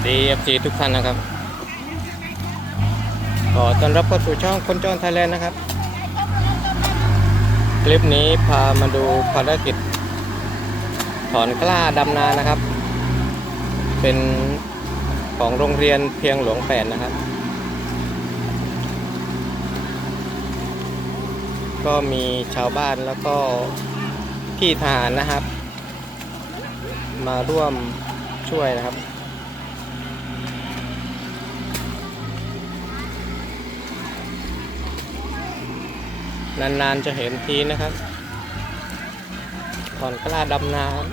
วัสดี FC ทุกท่านนะครับขอต้อนรับเข้าสู่ช่องคนจอนไทยแลนด์นะครับ คลิปนี้พามาดูภารกิจ ถอนกล้าดำนานะครับ เป็นของโรงเรียนเพียงหลวงแปดนะครับ ก็มีชาวบ้านแล้วก็พี่ทหารนะครับ มาร่วมช่วยนะครับ นานๆจะเห็นทีนะครับถอนกล้าดำนาครับ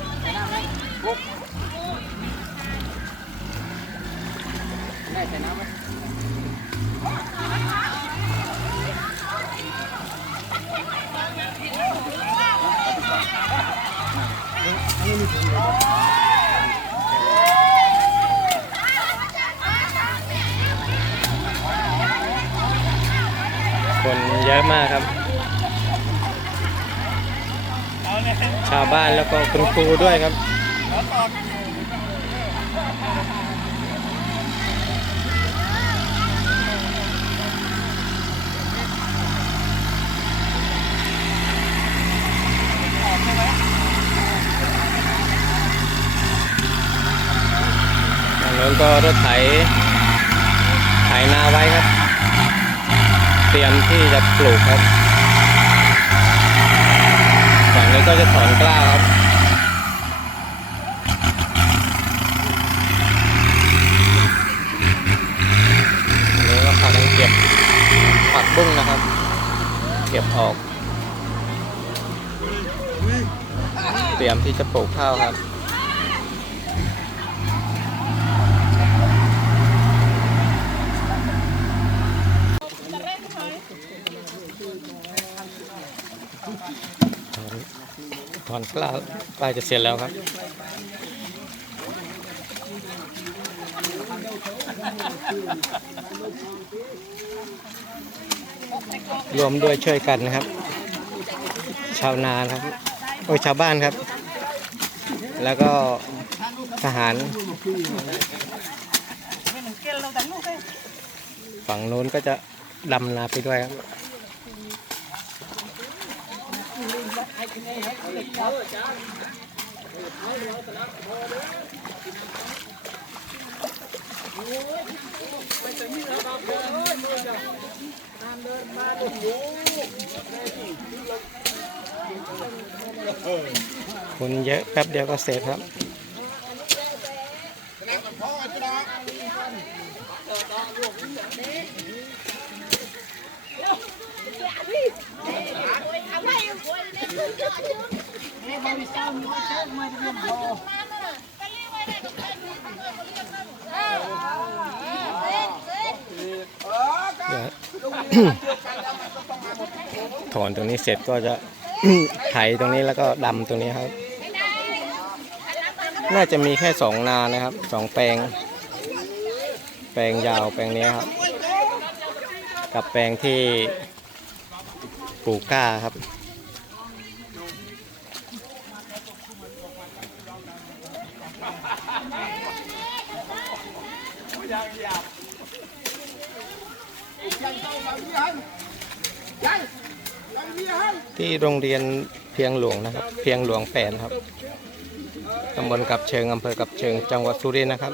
คนเยอะมากครับ ชาวบ้านแล้วก็คุณครูด้วยครับทางโน้นก็รถไถไถนาไว้ครับ เตรียมที่จะปลูกครับ งนี้ก็จะถอนกล้าครับนี่ก็กากันเก็บผักบุ้งนะครับ เก็บออก เตรียมที่จะปลูกข้าวครับ อนกล้าใกล้จะเสร็จแล้วครับ รวมด้วยช่วยกันนะครับ ชาวนาครับโอ้ชาวบ้านครับ แล้วก็ทหาร ฝั่งโน้นก็จะดำนาไปด้วยครับ คนเยอะแป๊บเดียวก็เสร็จครับ เดี๋ยว ถอนตรงนี้เสร็จก็จะไถตรงนี้แล้วก็ดำตรงนี้ครับ น่าจะมีแค่สองนานะครับสองแปลง แปลงยาวแปลงนี้ครับ กับแปลงที่ปลูกก้าครับ ที่โรงเรียนเพียงหลวงนะครับ เพียงหลวงแปนครับตำบลกับเชิงอำเภอกับเชิงจังหวัดสุรินทร์นะครับ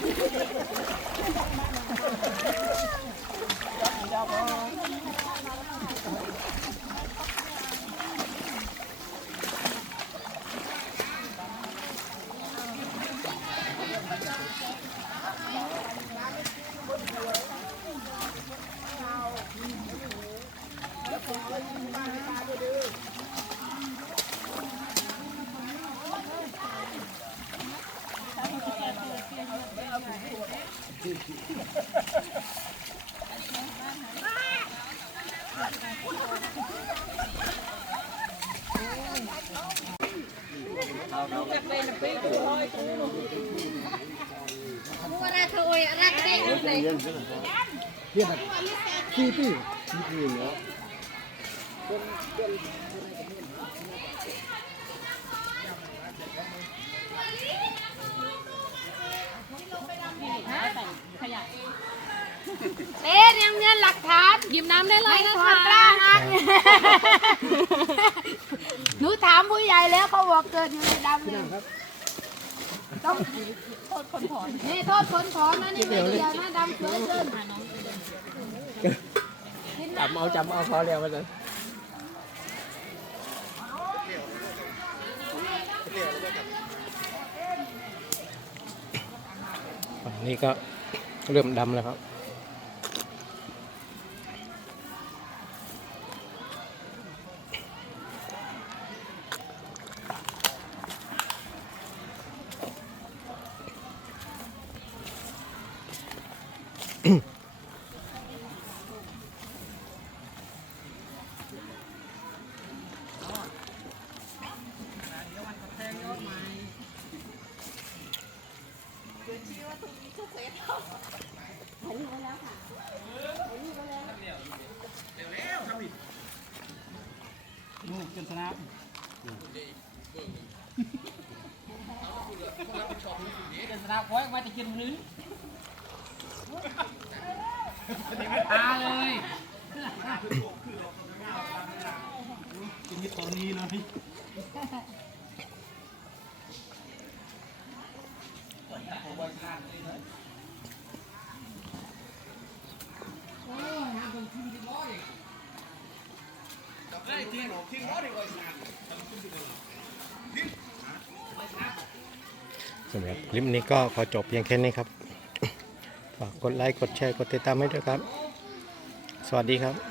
deh, deh. เรียกแบบสี่ปีนี่คือเนาะเอ๊ะยังเงินหลักฐานหยิบน้ำได้เลยนะถอคะดร่างอันหนูถามผู้ใหญ่แล้วเขาบอกเกิดอยู่ในดำเลยต้องโทษคนถอนนี่โทษคนถอนนะนี่ไม่เกี่ยวนะดำเสือเดินจำเอาจำเอาพอแล้วมันเลยฝั่งนี้ก็เริ่มดำแล้วครับ นู่นจนชนะจนชนะคอยมาจะกินพื้น ตาเลยกินที่ตัวนี้เลยสำหรับคลิปนี้ก็ขอจบเพียงแค่นี้ครับ ฝากกดไลค์ กดแชร์ กดติดตามให้ด้วยครับ สวัสดีครับ